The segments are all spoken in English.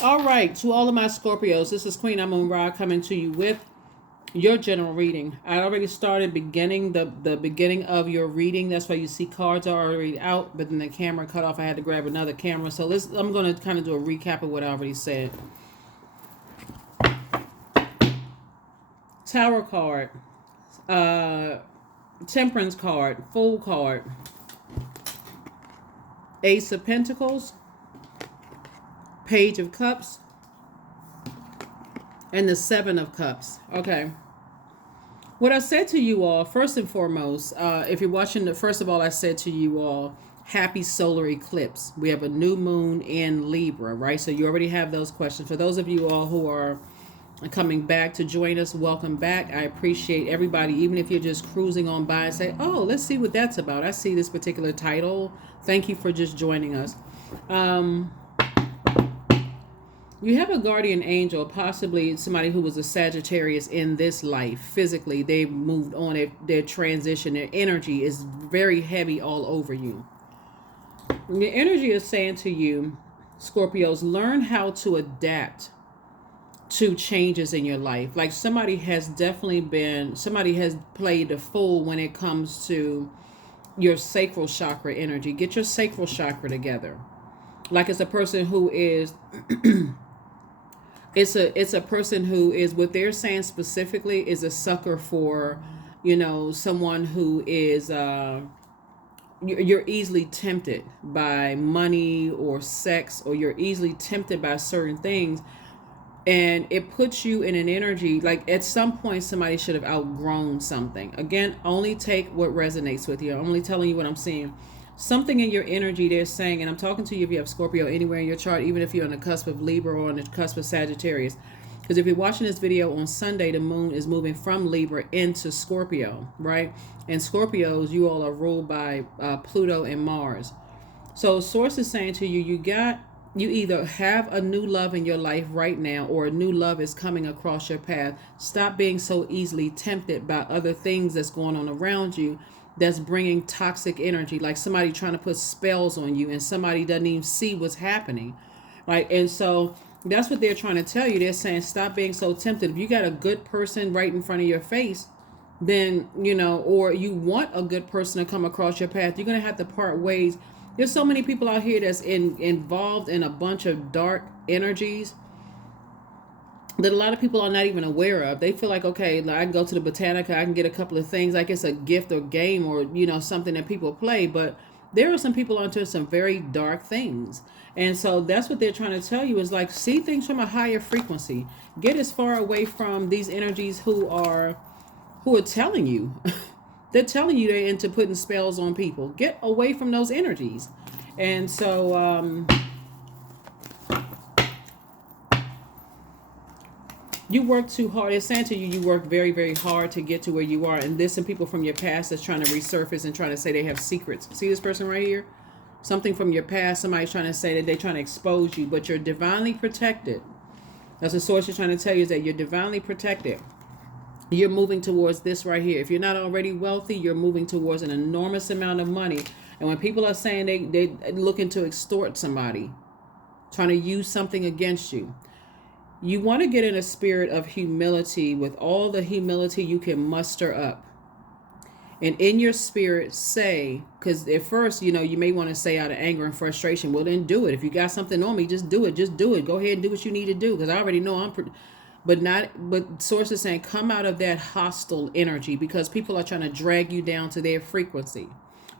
All right, to all of my Scorpios, this is Queen Amun Ra coming to you with your general reading. I already started beginning the beginning of your reading. That's why you see cards are already out, but then the camera cut off. I had to grab another camera. So I'm going to kind of do a recap of what I already said. Tower card, uh, Temperance card, Fool card, Ace of Pentacles, Page of Cups, and the Seven of Cups. Okay. What I said to you all, first and foremost, if you're watching, first of all, I said to you all, happy solar eclipse. We have a new moon in Libra, right? So you already have those questions. For those of you all who are coming back to join us, welcome back. I appreciate everybody, even if you're just cruising on by and say, oh, let's see what that's about. I see this particular title. Thank you for just joining us. You have a guardian angel, possibly somebody who was a Sagittarius in this life. Physically, they've moved on. Their transition, their energy is very heavy all over you. The energy is saying to you, Scorpios, learn how to adapt to changes in your life. Like somebody has played the fool when it comes to your sacral chakra energy. Get your sacral chakra together. Like it's a person who is it's a person who is, what they're saying specifically is a sucker for, someone who is you're easily tempted by money or sex, or you're easily tempted by certain things, and it puts you in an energy like at some point somebody should have outgrown something. Again, only take what resonates with you. I'm only telling you what I'm seeing. Something in your energy they're saying, and I'm talking to you if you have Scorpio anywhere in your chart, even if you're on the cusp of Libra or on the cusp of Sagittarius. Because if you're watching this video on Sunday, the moon is moving from Libra into Scorpio, right? And Scorpios, you all are ruled by Pluto and Mars. So source is saying to you, you either have a new love in your life right now, or a new love is coming across your path. Stop being so easily tempted by other things that's going on around you that's bringing toxic energy, like somebody trying to put spells on you and somebody doesn't even see what's happening, right? And so that's what they're trying to tell you. They're saying stop being so tempted. If you got a good person right in front of your face, then, or you want a good person to come across your path, you're going to have to part ways. There's so many people out here that's involved in a bunch of dark energies that a lot of people are not even aware of. They feel like, okay, I can go to the Botanica, I can get a couple of things, like it's a gift or game or, something that people play. But there are some people onto some very dark things. And so that's what they're trying to tell you is like, see things from a higher frequency. Get as far away from these energies who are telling you. They're telling you they're into putting spells on people. Get away from those energies. And so, you work too hard. It's saying to you, you work very, very hard to get to where you are. And there's some people from your past that's trying to resurface and trying to say they have secrets. See this person right here? Something from your past. Somebody's trying to say that they're trying to expose you, but you're divinely protected. That's the source you're trying to tell you, is that you're divinely protected. You're moving towards this right here. If you're not already wealthy, you're moving towards an enormous amount of money. And when people are saying they're looking to extort somebody, trying to use something against you, you want to get in a spirit of humility, with all the humility you can muster up. And in your spirit say, because at first, you may want to say out of anger and frustration, well, then do it. If you got something on me, just do it. Just do it. Go ahead and do what you need to do, because I already know but source is saying come out of that hostile energy, because people are trying to drag you down to their frequency.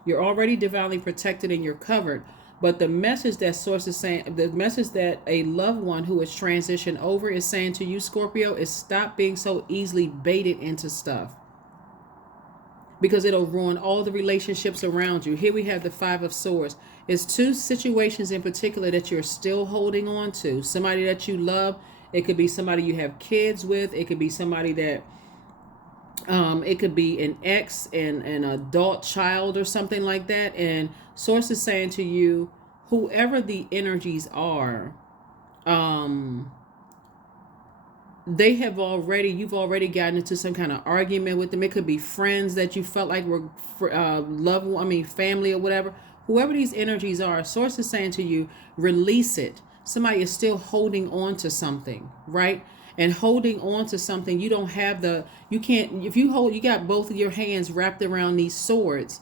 You're already divinely protected and you're covered. But the message that source is saying, the message that a loved one who is transitioned over is saying to you, Scorpio, is stop being so easily baited into stuff, because it'll ruin all the relationships around you. Here we have the Five of Swords. It's two situations in particular that you're still holding on to. Somebody that you love. It could be somebody you have kids with. It could be somebody that it could be an ex and an adult child or something like that. And source is saying to you, whoever the energies are, you've already gotten into some kind of argument with them. It could be friends that you felt like were family or whatever. Whoever these energies are, source is saying to you, release it. somebody is still holding on to something, right? And holding on to something, you don't have the, you can't, if you hold, you got both of your hands wrapped around these swords.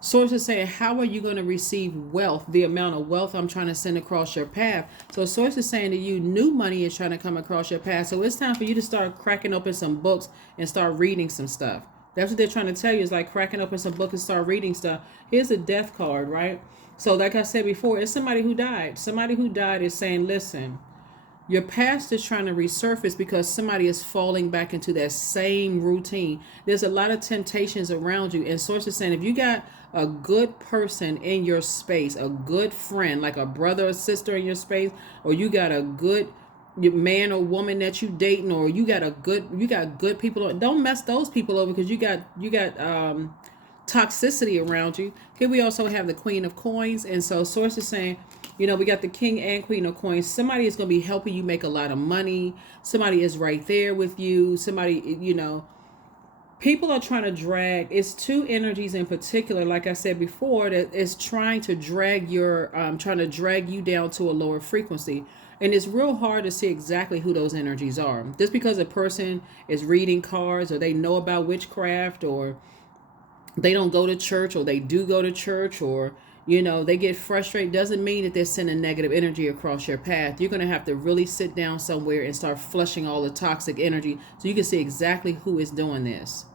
Source is saying, how are you going to receive wealth, the amount of wealth I'm trying to send across your path? So Source is saying to you, new money is trying to come across your path. So it's time for you to start cracking open some books and start reading some stuff. That's what they're trying to tell you, is like cracking open some books and start reading stuff. Here's a death card, right? So like I said before, it's somebody who died. Somebody who died is saying, listen, your past is trying to resurface because somebody is falling back into that same routine. There's a lot of temptations around you. And Source is saying, if you got a good person in your space, a good friend, like a brother or sister in your space, or you got a good man or woman that you dating, or you got good people, don't mess those people over, because you got toxicity around you. Here we also have the Queen of Coins. And so Source is saying, we got the King and Queen of Coins. Somebody is going to be helping you make a lot of money. Somebody is right there with you. Somebody, people are trying to drag. It's two energies in particular, like I said before, that is trying to drag you down to a lower frequency. And it's real hard to see exactly who those energies are. Just because a person is reading cards, or they know about witchcraft, or they don't go to church, or they do go to church, or they get frustrated, doesn't mean that they're sending negative energy across your path. You're going to have to really sit down somewhere and start flushing all the toxic energy so you can see exactly who is doing this.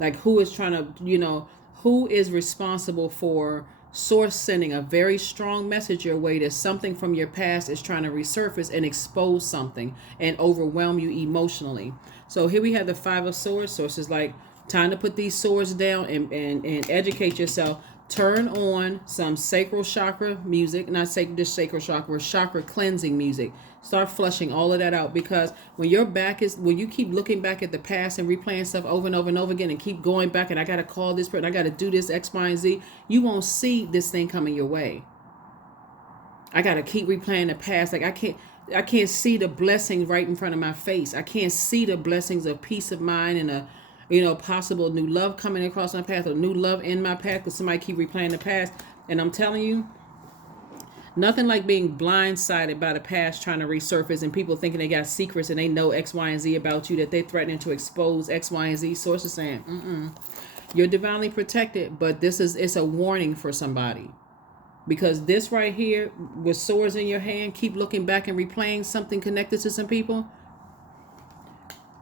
Like who is trying to, who is responsible for Source sending a very strong message your way that something from your past is trying to resurface and expose something and overwhelm you emotionally. So here we have the Five of Swords. Source is like, time to put these swords down and educate yourself. Turn on some sacral chakra music, not just sacral chakra, chakra cleansing music. Start flushing all of that out, because when you keep looking back at the past and replaying stuff over and over and over again, and keep going back, and I got to call this person, I got to do this X, Y, and Z, you won't see this thing coming your way. I got to keep replaying the past. Like I can't see the blessings right in front of my face. I can't see the blessings of peace of mind and a possible new love coming across my path, or new love in my path, because somebody keep replaying the past. And I'm telling you, nothing like being blindsided by the past trying to resurface, and people thinking they got secrets and they know X, Y, and Z about you, that they're threatening to expose X, Y, and Z. Source is saying, you're divinely protected, but it's a warning for somebody. Because this right here, with swords in your hand, keep looking back and replaying something connected to some people.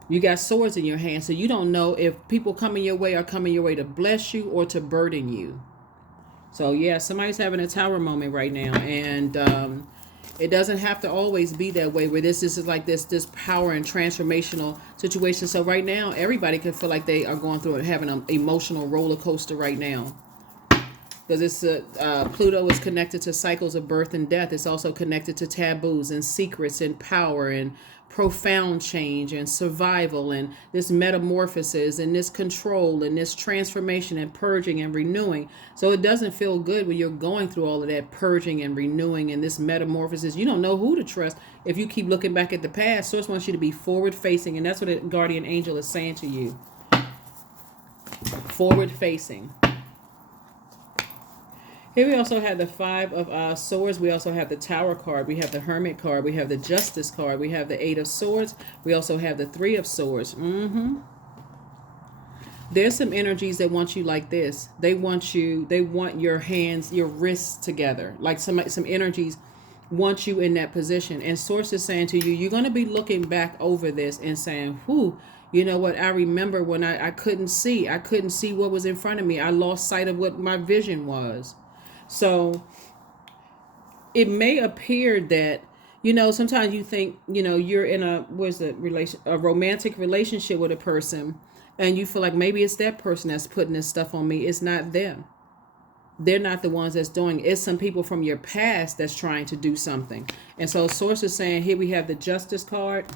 You got swords in your hand, so you don't know if people coming your way are coming your way to bless you or to burden you. So yeah, somebody's having a tower moment right now, and it doesn't have to always be that way, where this is like this power and transformational situation. So right now, everybody can feel like they are going through and having an emotional roller coaster right now. Because it's Pluto is connected to cycles of birth and death. It's also connected to taboos and secrets and power and profound change and survival, and this metamorphosis and this control and this transformation and purging and renewing. So it doesn't feel good when you're going through all of that purging and renewing and this metamorphosis. You don't know who to trust if you keep looking back at the past. Source wants you to be forward facing, and that's what a guardian angel is saying to you. Forward facing. Here we also have the Five of Swords. We also have the Tower card. We have the Hermit card. We have the Justice card. We have the Eight of Swords. We also have the Three of Swords. There's some energies that want you like this. They want your hands, your wrists together. Like some energies want you in that position. And Source is saying to you, you're going to be looking back over this and saying, whew, you know what? I remember when I couldn't see. I couldn't see what was in front of me. I lost sight of what my vision was. So it may appear that, sometimes you think, you're in a romantic relationship with a person, and you feel like maybe it's that person that's putting this stuff on me. It's not them. They're not the ones that's doing it. It's some people from your past that's trying to do something. And so Source is saying, here we have the Justice card.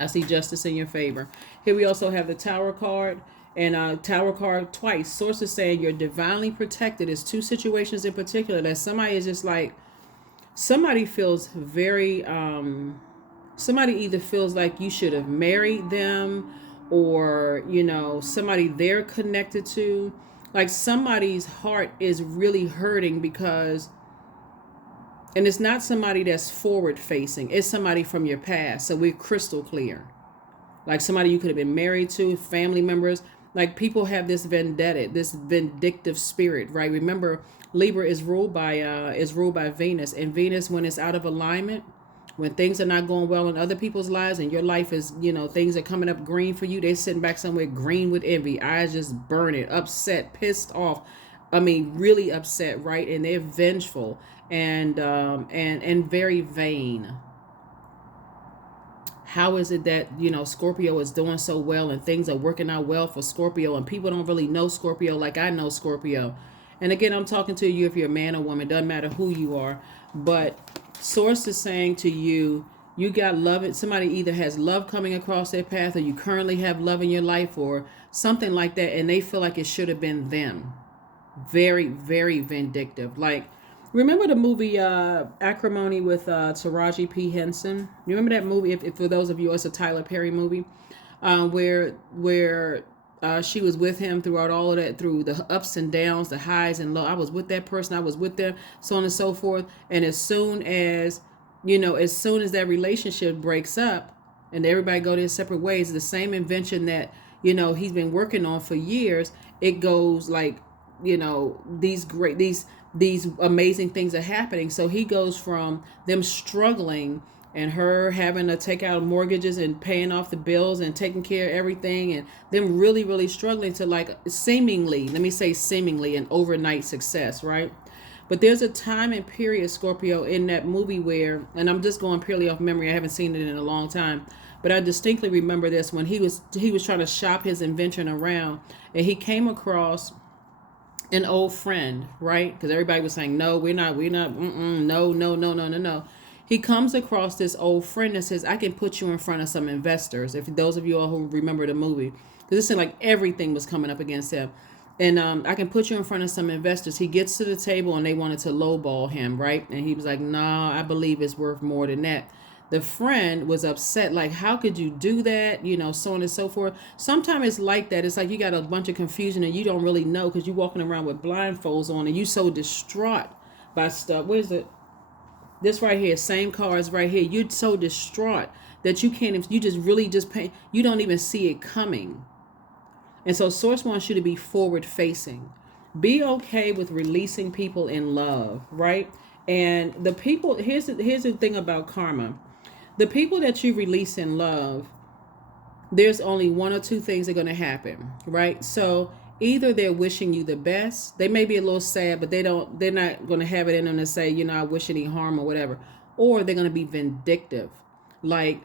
I see justice in your favor. Here we also have the Tower card. And Tower card twice. Source is saying you're divinely protected. There's two situations in particular that somebody is just like, somebody feels very, somebody either feels like you should have married them, or, somebody they're connected to. Like somebody's heart is really hurting because And it's not somebody that's forward facing. It's somebody from your past. So we're crystal clear. Like somebody you could have been married to, family members. Like people have this vendetta, this vindictive spirit, right? Remember, Libra is ruled by Venus, and Venus, when it's out of alignment, when things are not going well in other people's lives, and your life is, things are coming up green for you, they sitting back somewhere green with envy, eyes just burning, upset, pissed off. I mean, really upset, right? And they're vengeful and very vain. How is it that, Scorpio is doing so well and things are working out well for Scorpio, and people don't really know Scorpio like I know Scorpio? And again, I'm talking to you if you're a man or woman, doesn't matter who you are. But Source is saying to you, you got love. Somebody either has love coming across their path, or you currently have love in your life, or something like that, and they feel like it should have been them. Very, very vindictive. Like, remember the movie Acrimony with Taraji P. Henson? You remember that movie? If for those of you, it's a Tyler Perry movie, where she was with him throughout all of that, through the ups and downs, the highs and lows. I was with that person. I was with them, so on and so forth. And as soon as that relationship breaks up, and everybody go their separate ways, the same invention that he's been working on for years, it goes like, these amazing things are happening. So he goes from them struggling and her having to take out mortgages and paying off the bills and taking care of everything, and them really, really struggling, to like seemingly, let me say seemingly, an overnight success, right? But there's a time and period, Scorpio, in that movie where, and I'm just going purely off memory, I haven't seen it in a long time, but I distinctly remember this, when he was trying to shop his invention around, and he came across an old friend, right? Because everybody was saying, no, we're not, no. He comes across this old friend that says, I can put you in front of some investors. If those of you all who remember the movie, because it seemed like everything was coming up against him. And I can put you in front of some investors. He gets to the table and they wanted to lowball him, right? And he was like, no, I believe it's worth more than that. The friend was upset, like, how could you do that? So on and so forth. Sometimes it's like that. It's like you got a bunch of confusion and you don't really know, because you're walking around with blindfolds on and you so distraught by stuff. Where's it? This right here, same cards right here. You're so distraught that you can't, you just really just pay, you don't even see it coming. And so Source wants you to be forward facing. Be okay with releasing people in love, right? And the people, here's the thing about karma. The people that you release in love, there's only one or two things that are going to happen, right? So either they're wishing you the best. They may be a little sad, but they're not going to have it in them to say, I wish any harm or whatever. Or they're going to be vindictive, like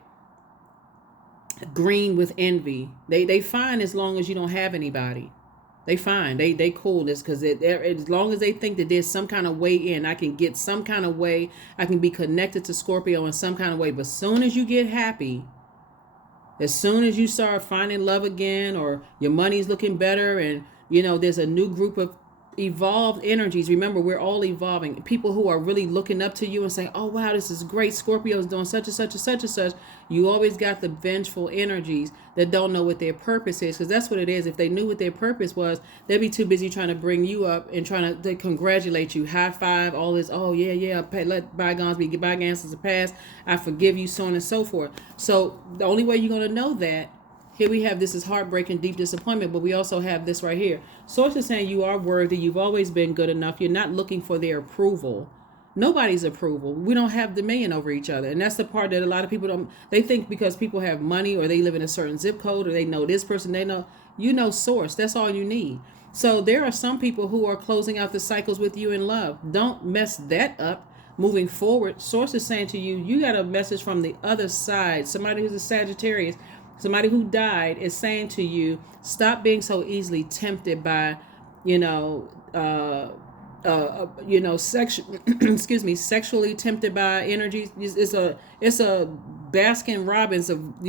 green with envy. They fine as long as you don't have anybody. They fine. They cool. This because as long as they think that there's some kind of way in, I can get some kind of way, I can be connected to Scorpio in some kind of way. But as soon as you get happy, as soon as you start finding love again, or your money's looking better, and there's a new group of evolved energies. Remember, we're all evolving. People who are really looking up to you and saying, oh wow, this is great, Scorpio's doing such and such and such and such. You always got the vengeful energies that don't know what their purpose is, because that's what it is. If they knew what their purpose was, they'd be too busy trying to bring you up and trying to congratulate you, high five, all this, oh yeah, let bygones be bygones as the past, I forgive you, so on and so forth. So the only way you're going to know that, here we have, this is heartbreaking, deep disappointment, but we also have this right here. Source is saying you are worthy. You've always been good enough. You're not looking for their approval. Nobody's approval. We don't have dominion over each other. And that's the part that a lot of people don't, they think because people have money, or they live in a certain zip code, or they know this person, they know, Source. That's all you need. So there are some people who are closing out the cycles with you in love. Don't mess that up. Moving forward, Source is saying to you, you got a message from the other side. Somebody who's a Sagittarius, somebody who died, is saying to you, stop being so easily tempted by, sexually tempted by energies. It's a Baskin Robbins of,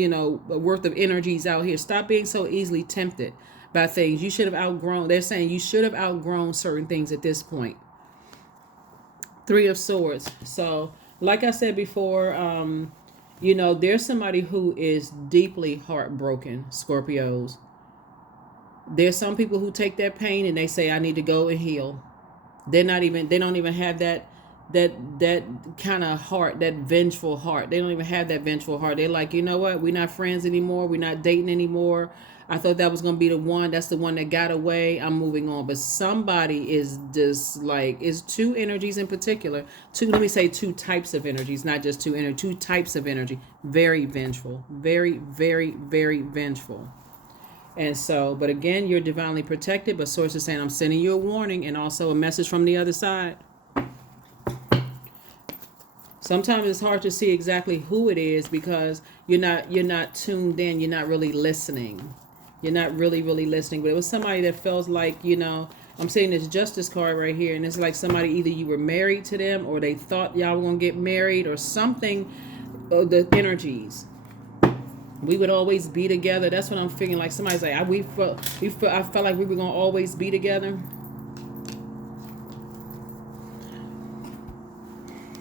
worth of energies out here. Stop being so easily tempted by things. You should have outgrown. They're saying you should have outgrown certain things at this point. Three of Swords. So, like I said before, there's somebody who is deeply heartbroken, Scorpios. There's some people who take that pain and they say, I need to go and heal. They don't even have that that kind of heart, that vengeful heart. They don't even have that vengeful heart. They're like, you know what? We're not friends anymore. We're not dating anymore. I thought that was gonna be the one. That's the one that got away. I'm moving on. But somebody is just like, it's two energies in particular. Two, let me say two types of energies, not just two energy. Two types of energy. Very vengeful. Very, very, very vengeful. And so, but again, you're divinely protected. But source is saying, I'm sending you a warning and also a message from the other side. Sometimes it's hard to see exactly who it is because you're not tuned in. You're not really listening. You're not really listening. But it was somebody that feels like, I'm seeing this justice card right here, and it's like somebody, either you were married to them or they thought y'all were gonna get married or something. The energies. We would always be together. That's what I'm feeling like. Somebody's like, I felt like we were gonna always be together.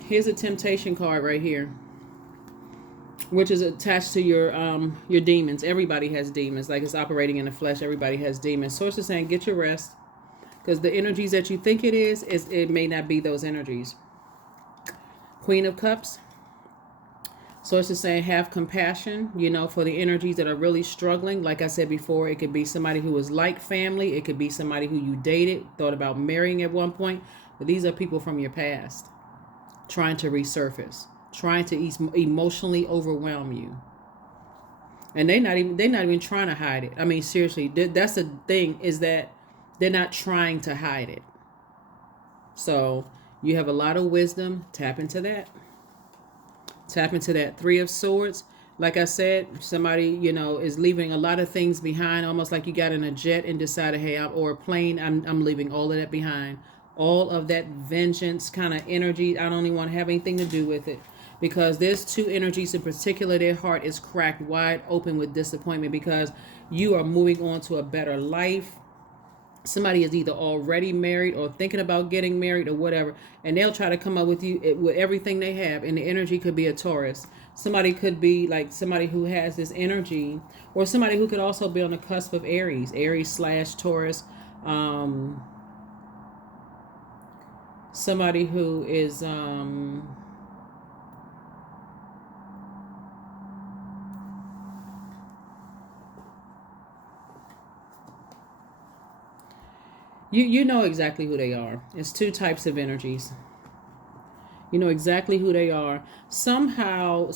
Here's a temptation card right here, which is attached to your demons. Everybody has demons. Like, it's operating in the flesh. Everybody has demons. Source is saying, get your rest, because the energies that you think it is it may not be those energies. Queen of Cups. Source is saying, have compassion, for the energies that are really struggling. Like I said before, it could be somebody who was like family. It could be somebody who you dated, thought about marrying at one point. But these are people from your past trying to resurface, trying to emotionally overwhelm you. And they're not even trying to hide it. I mean, seriously, that's the thing, is that they're not trying to hide it. So you have a lot of wisdom. Tap into that. Tap into that. Three of Swords. Like I said, somebody, is leaving a lot of things behind, almost like you got in a jet and decided, hey, or a plane, I'm leaving all of that behind. All of that vengeance kind of energy, I don't even want to have anything to do with it. Because there's two energies in particular. Their heart is cracked wide open with disappointment because you are moving on to a better life. Somebody is either already married or thinking about getting married or whatever, and they'll try to come up with you with everything they have. And the energy could be a Taurus. Somebody could be like somebody who has this energy, or somebody who could also be on the cusp of Aries / Taurus. Somebody who is you know exactly who they are. It's two types of energies. You know exactly who they are. Somehow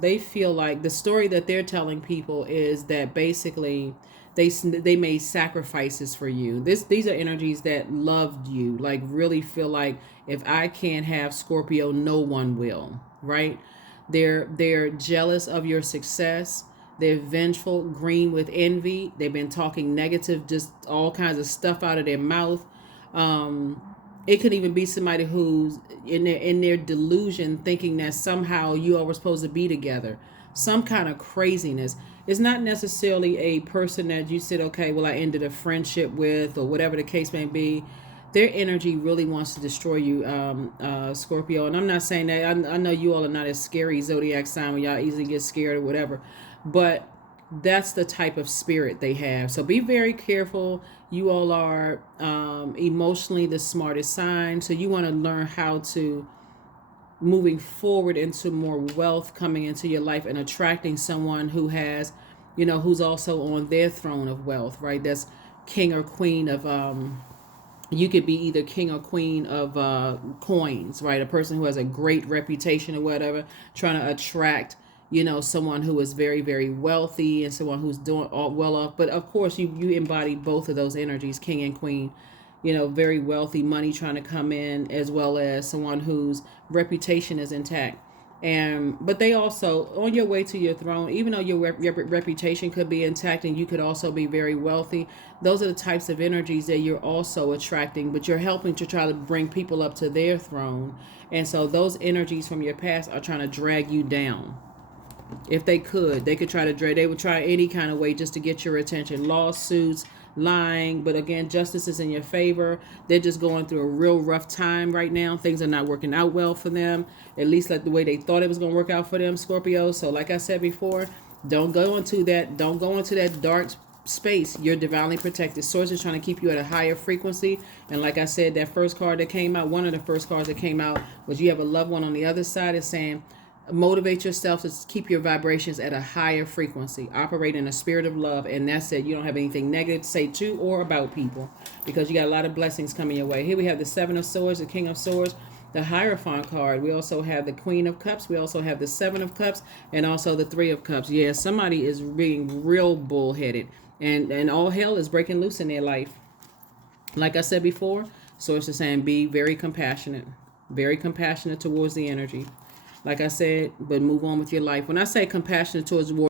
they feel like the story that they're telling people is that basically they made sacrifices for you. These are energies that loved you, like really feel like, if I can't have Scorpio, no one will, right? They're jealous of your success. They're vengeful, green with envy. They've been talking negative, just all kinds of stuff out of their mouth. It could even be somebody who's in their delusion, thinking that somehow you all were supposed to be together. Some kind of craziness. It's not necessarily a person that you said, okay, well, I ended a friendship with, or whatever the case may be. Their energy really wants to destroy you, Scorpio. And I'm not saying that. I know you all are not a scary zodiac sign where y'all easily get scared or whatever. But that's the type of spirit they have. So be very careful. You all are emotionally the smartest sign. So you want to learn how to, moving forward into more wealth coming into your life and attracting someone who has, who's also on their throne of wealth, right? That's king or queen of, you could be either king or queen of coins, right? A person who has a great reputation or whatever, trying to attract, someone who is very, very wealthy and someone who's doing all well off. But of course, you embody both of those energies, king and queen. Very wealthy, money trying to come in, as well as someone whose reputation is intact. But they also, on your way to your throne, even though your reputation could be intact and you could also be very wealthy, those are the types of energies that you're also attracting, but you're helping to try to bring people up to their throne. And so those energies from your past are trying to drag you down. If they could try to drag, they would try any kind of way just to get your attention. Lawsuits, lying, but again, justice is in your favor. They're just going through a real rough time right now. Things are not working out well for them, at least like the way they thought it was going to work out for them, Scorpio. So like I said before, don't go into that dark space, you're divinely protected. Source is trying to keep you at a higher frequency. And like I said, that first card that came out, one of the first cards that came out was you have a loved one on the other side. Is saying motivate yourself to keep your vibrations at a higher frequency. Operate in a spirit of love. And that's it. You don't have anything negative to say to or about people, because you got a lot of blessings coming your way. Here we have the Seven of Swords, the King of Swords, the Hierophant card. We also have the Queen of Cups. We also have the Seven of Cups, and also the Three of Cups. Yeah, somebody is being real bullheaded, and all hell is breaking loose in their life. Like I said before, Source is saying be very compassionate towards the energy. Like I said, but move on with your life. When I say compassionate towards the